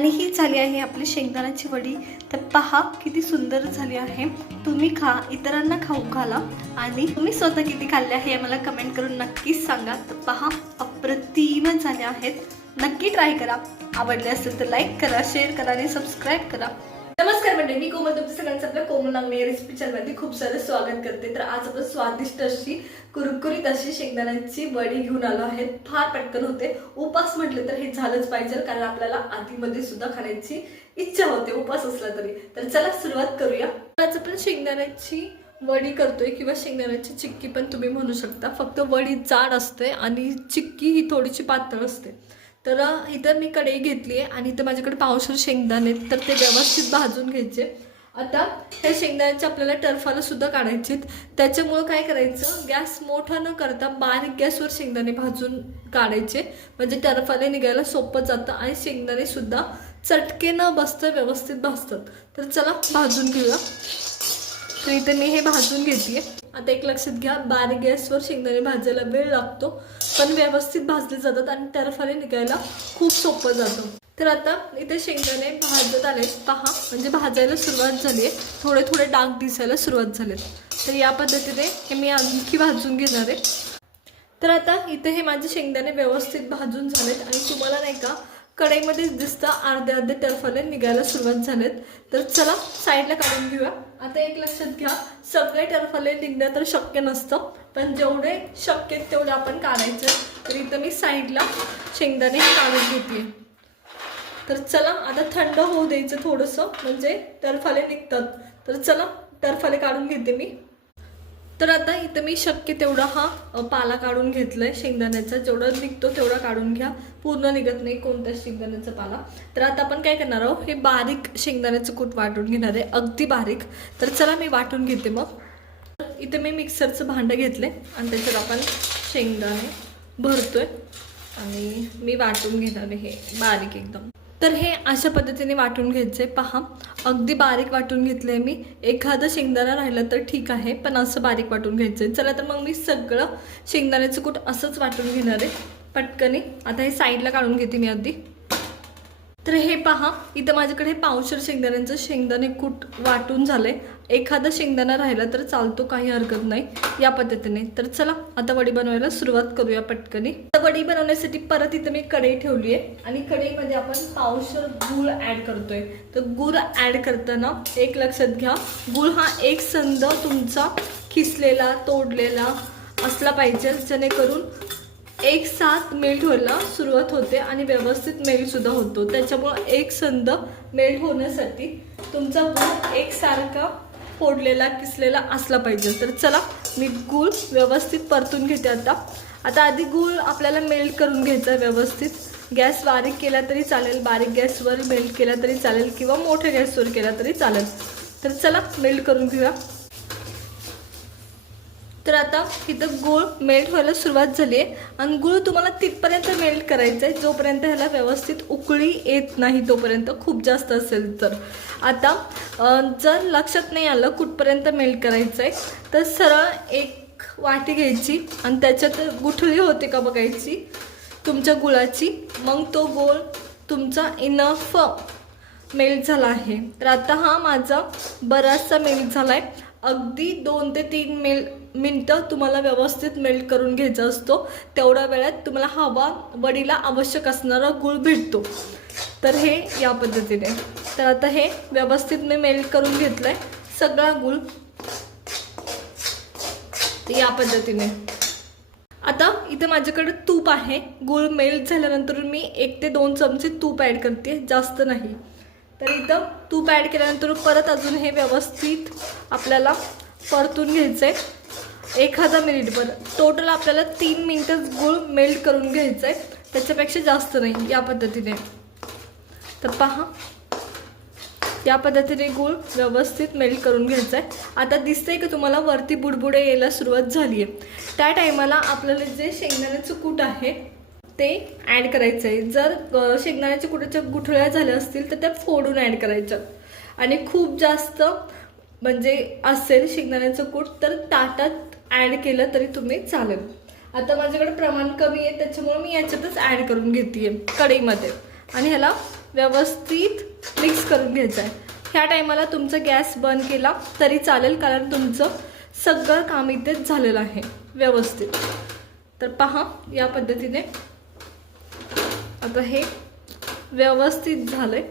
आणि ही झाली आहे आपली शेंगदाण्याची वडी. तर पहा किती सुंदर झाली आहे. तुम्ही खा इतरांना खाऊ घाला आणि तुम्ही स्वतः किती खाल्ले आहे मला कमेंट करून नक्कीच सांगा. तर पहा अप्रतिम झाले आहेत. नक्की ट्राय करा. आवडले असेल तर लाईक करा शेअर करा आणि सबस्क्राईब करा. नमस्कार मंडळी मी कोमल तुमचं सगळ्यांचं आपल्या कोमल नागणे रेसिपी चॅनलमध्ये खूप सारं स्वागत करते. तर आज आपण स्वादिष्ट अशी कुरकुरीत अशी शेंगदाण्याची वडी घेऊन आलो आहे. फार पटकन होते. उपास म्हटलं तर हे झालंच पाहिजे कारण आपल्याला आधीमध्ये सुद्धा खाण्याची इच्छा होते. उपास असला तरी. तर चला सुरुवात करूया. आज आपण शेंगदाण्याची वडी करतोय किंवा शेंगदाण्याची चिक्की पण तुम्ही म्हणू शकता. फक्त वडी जाड असते आणि चिक्की ही थोडीशी पातळ असते. तर इथं मी कढई घेतली आहे आणि इथं माझ्याकडे पावशर शेंगदाणे आहेत. तर ते व्यवस्थित भाजून घ्यायचे. आता हे शेंगदाण्याचे आपल्याला टर्फाला सुद्धा काढायचे त्याच्यामुळं काय करायचं गॅस मोठा न करता बारीक गॅसवर शेंगदाणे भाजून काढायचे. म्हणजे टर्फाले निघायला सोपं जातं आणि शेंगदाणे सुद्धा चटके न बसतं व्यवस्थित भाजतात. तर चला भाजून घेऊया. तर इथे मी हे भाजून घेते आता एक लक्षात घ्या बारीक गॅसवर शेंगदाणे भाजायला वेळ लागतो. पण व्यवस्थित भाजले जातात आणि टरफाले निघायला खूप सोपं जातं. तर आता इथे शेंगदाणे भाजत आले पहा म्हणजे भाजायला सुरुवात झाली आहे. थोडे थोडे डाग दिसायला सुरुवात झाले तर या पद्धतीने हे मी आणखी भाजून घेणार आहे. तर आता इथे हे माझे शेंगदाणे व्यवस्थित भाजून झालेत. आणि तुम्हाला नाही का कढईमध्येच दिसतं अर्धे अर्धे टरफले निघायला सुरुवात झालेत. तर चला साईडला काढून घेऊया. आता एक लक्षात घ्या सगळे टरफले निघणं तर शक्य नसतं पण जेवढे शक्य तेवढे आपण काढायचं तर इथं मी साईडला शेंगदाणे काढून घेते तर चला आता थंड होऊ द्यायचं थोडंसं म्हणजे टरफाले निघतात. तर चला टरफाले काढून घेते मी. तर आता इथं मी शक्य तेवढा हा पाला काढून घेतलाय शेंगदाण्याचा. जेवढा निघतो तेवढा काढून घ्या. पूर्ण निघत नाही कोणत्या शेंगदाण्याचा पाला. तर आता आपण काय करणार आहोत? हे बारीक शेंगदाण्याचं कूट वाटून घेणार आहे. अगदी बारीक. तर चला मी वाटून घेते मग. इथं मी मिक्सरचं भांडं घेतलं आहे आणि त्याच्यात आपण शेंगदाणे भरतोय. आणि मी वाटून घेणार आहे हे बारीक एकदम. तर हे अशा पद्धतीने वाटून घ्यायचे. पहा अगदी बारीक वाटून घेतलंय मी. एखादं शेंगदाणा राहिलं तर ठीक आहे पण असं बारीक वाटून घ्यायचंय. चला तर मग मी सगळं शेंगदाण्याचं कूट असंच वाटून घेणार आहे. पटकनी आता हे साईडला काढून घेते मी अगदी. तर हे पहा इथं माझ्याकडे पावशर शेंगदाण्यांचं शेंगदाणे कूट वाटून झालंय. एखादा शेंगदाणा राहिला तर चालतो काही हरकत नाही या पद्धतीने. तर चला आता वडी बनवायला सुरुवात करूया पटकनी. आता वडी बनवण्यासाठी परत इथं मी कढई ठेवली आहे आणि कढईमध्ये आपण पावशर गूळ ऍड करतोय. तर गूळ ऍड करताना एक लक्षात घ्या गूळ हा एक संद तुमचा खिसलेला तोडलेला असला पाहिजे जेणेकरून एक साथ मेल्ट व्हायला सुरुवात होते आणि व्यवस्थित मेल्टसुद्धा होतो. त्याच्यामुळं एक संद मेल्ट होण्यासाठी तुमचा गूळ एकसारखा फोडलेला किसलेला असला पाहिजे. तर चला मी गूळ व्यवस्थित परतून घेते आता. आता आधी गूळ आपल्याला मेल्ट करून घ्यायचा आहे व्यवस्थित. गॅस बारीक केला तरी चालेल बारीक गॅसवर मेल्ट केला तरी चालेल किंवा मोठ्या गॅसवर केला तरी चालेल. तर चला मेल्ट करून घेऊया. तर आता इथं गूळ मेल्ट व्हायला सुरुवात झाली आहे. आणि गूळ तुम्हाला तिथपर्यंत मेल्ट करायचं आहे. जोपर्यंत ह्याला व्यवस्थित उकळी येत नाही तोपर्यंत खूप जास्त असेल तर. आता जर लक्षात नाही आलं कुठपर्यंत मेल्ट करायचं आहे तर सरळ एक वाटी घ्यायची आणि त्याच्यात गुठळी होते का बघायची? तुमच्या गुळाची. मग तो गोळ तुमचा इनफ मेल्ट झाला आहे. तर आता हा माझा बराचसा मेल्ट झाला आहे अगदी दोन ते तीन मेल मिनटं तुम्हाला व्यवस्थित मेल्ट करून घ्यायचा असतो. तेवढ्या वेळात तुम्हाला हवा वडीला आवश्यक असणारा गुळ भेटतो. तर हे या पद्धतीने. तर आता हे व्यवस्थित मी मेल्ट करून घेतलं आहे सगळा गुळ या पद्धतीने. आता इथे माझ्याकडे तूप आहे. गूळ मेल्ट झाल्यानंतर मी एक ते दोन चमचे तूप ॲड करते. जास्त नाही. तर इथं तूप ॲड केल्यानंतर परत अजून हे व्यवस्थित आपल्याला परतून घ्यायचं आहे एखादा मिनिटभर टोटल आपल्याला तीन मिनटं गूळ मेल्ट करून घ्यायचं आहे त्याच्यापेक्षा जास्त नाही या पद्धतीने. तर पहा. या पद्धतीने गूळ व्यवस्थित मेल्ट करून घ्यायचा आहे आता दिसतंय का तुम्हाला वरती बुडबुडे यायला सुरुवात झाली आहे त्या टायमाला आपल्याला जे शेंगदाण्याचं कूट आहे ते ॲड करायचं आहे जर शेंगदाण्याच्या कुठेच्या गुठळ्या झाल्या असतील तर त्या फोडून ॲड करायच्या आणि खूप जास्त म्हणजे असेल शेंगदाण्याचं कूट तर ताटात ॲड केलं तरी तुम्ही चालेल. आता माझ्याकडे प्रमाण कमी आहे त्याच्यामुळे मी याच्यातच ॲड करून घेते कढईमध्ये. आणि ह्याला व्यवस्थित मिक्स करून घ्यायचं आहे ह्या टायमाला तुमचा गॅस बंद केला तरी चालेल कारण तुमचं सगळं काम इथेच झालेलं आहे व्यवस्थित. तर पहा या पद्धतीने आता हे व्यवस्थित झालंय.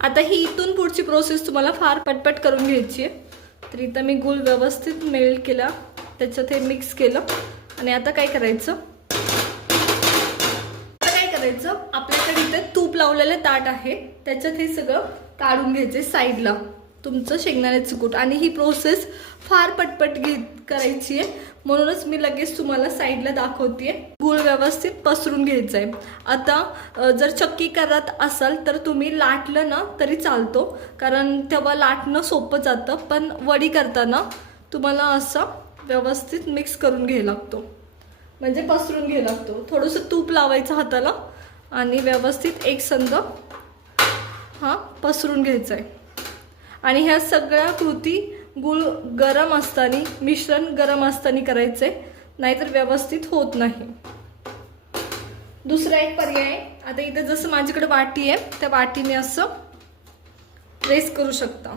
आता ही इथून पुढची प्रोसेस तुम्हाला फार पटपट करून घ्यायची आहे. तर इथं मी गुळ व्यवस्थित मेल्ट केला. त्याच्यात हे मिक्स केलं. आणि आता काय करायचं? आता काय करायचं? आपल्याकडे इथे तूप लावलेलं ताट आहे. त्याच्यात हे सगळं काढून घ्यायचे साईडला तुमचं शेंगदाण्याचं कूट आणि ही प्रोसेस फार पटपट घेत करायची आहे. म्हणूनच मी लगेच तुम्हाला साईडला दाखवते गूळ व्यवस्थित पसरून घ्यायचं आहे आता जर चक्की करत असाल तर तुम्ही लाटलं ना तरी चालतो. कारण तेव्हा लाटणं सोपं जातं. पण वडी करताना तुम्हाला असं व्यवस्थित मिक्स करून घ्यायला लागतो. म्हणजे पसरून घ्यायला लागतो. थोडंसं तूप लावायचं हाताला. आणि व्यवस्थित एक संद हा पसरून घ्यायचा आहे आणि ह्या सगळ्या कृती गुळ गरम असताना मिश्रण गरम असताना करायचं आहे नाहीतर व्यवस्थित होत नाही. दुसरा एक पर्याय आता इथं जसं माझ्याकडे वाटी आहे त्या वाटीने असं प्रेस करू शकता.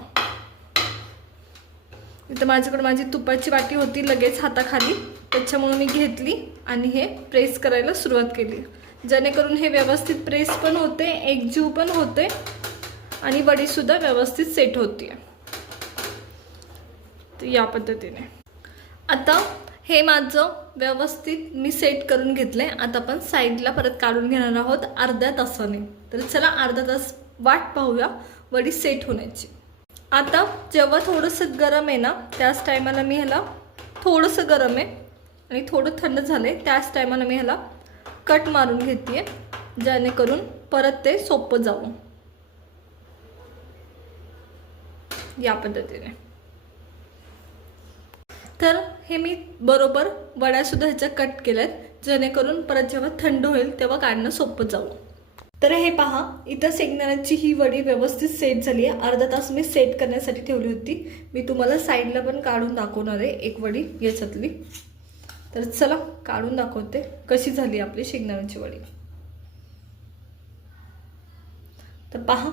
इथं माझ्याकडे माझी तुपाची वाटी होती लगेच हाताखाली. त्याच्यामुळे मी घेतली आणि हे प्रेस करायला सुरुवात केली. जेणेकरून हे व्यवस्थित प्रेस पण होते एकजीव पण होते आणि वडीसुद्धा व्यवस्थित सेट होते तर या पद्धतीने. आता हे माझं व्यवस्थित मी सेट करून घेतलं आहे आता आपण साईडला परत काढून घेणार आहोत अर्ध्या तासाने. तर चला अर्धा तास वाट पाहूया वडी सेट होण्याची. आता जेव्हा थोडंसं गरम आहे ना त्याच टायमाला मी ह्याला थोडंसं गरम आहे. आणि थोडं थंड झालं आहे त्याच टायमाला मी ह्याला कट मारून घेते आहे जेणेकरून परत ते सोपं जावं. या पद्धतीने. तर हे मी बरोबर वड्यासुद्धा ह्याच्या कट केल्यात. जेणेकरून परत जेव्हा थंड होईल तेव्हा काढणं सोपं जावं तर हे पहा इथं शेंगदाण्याची ही वडी व्यवस्थित सेट झाली आहे. अर्धा तास मी सेट करण्यासाठी ठेवली होती. मी तुम्हाला साईडला पण काढून दाखवणार आहे एक वडी याच्यातली. तर चला काढून दाखवते कशी झाली आपली शेंगदाण्याची वडी. तर पहा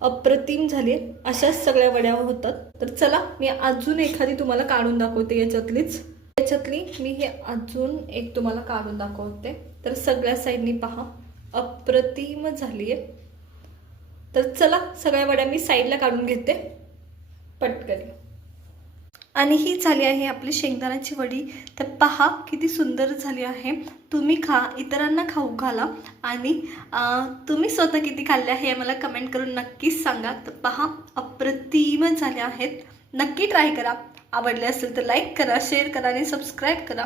अप्रतिम झाली आहे. अशाच सगळ्या वड्या होतात. तर चला मी अजून एखादी तुम्हाला काढून दाखवते याच्यातलीच. याच्यातली मी हे अजून एक तुम्हाला काढून दाखवते. तर सगळ्या साईडनी पहा. अप्रतिम झाली आहे. तर चला सगळ्या वड्या मी साईडला काढून घेते. पटकन. आणि ही झाली आहे आपली शेंगदाण्याची वडी. तर पहा किती सुंदर झाली आहे. तुम्ही खा इतरांना खाऊ घाला. आणि तुम्ही स्वतः किती खाल्ले आहे मला कमेंट करून नक्कीच सांगा. तर पहा अप्रतिम झाले आहेत. नक्की ट्राय करा. आवडले असेल तर लाईक करा शेअर करा आणि सबस्क्राईब करा.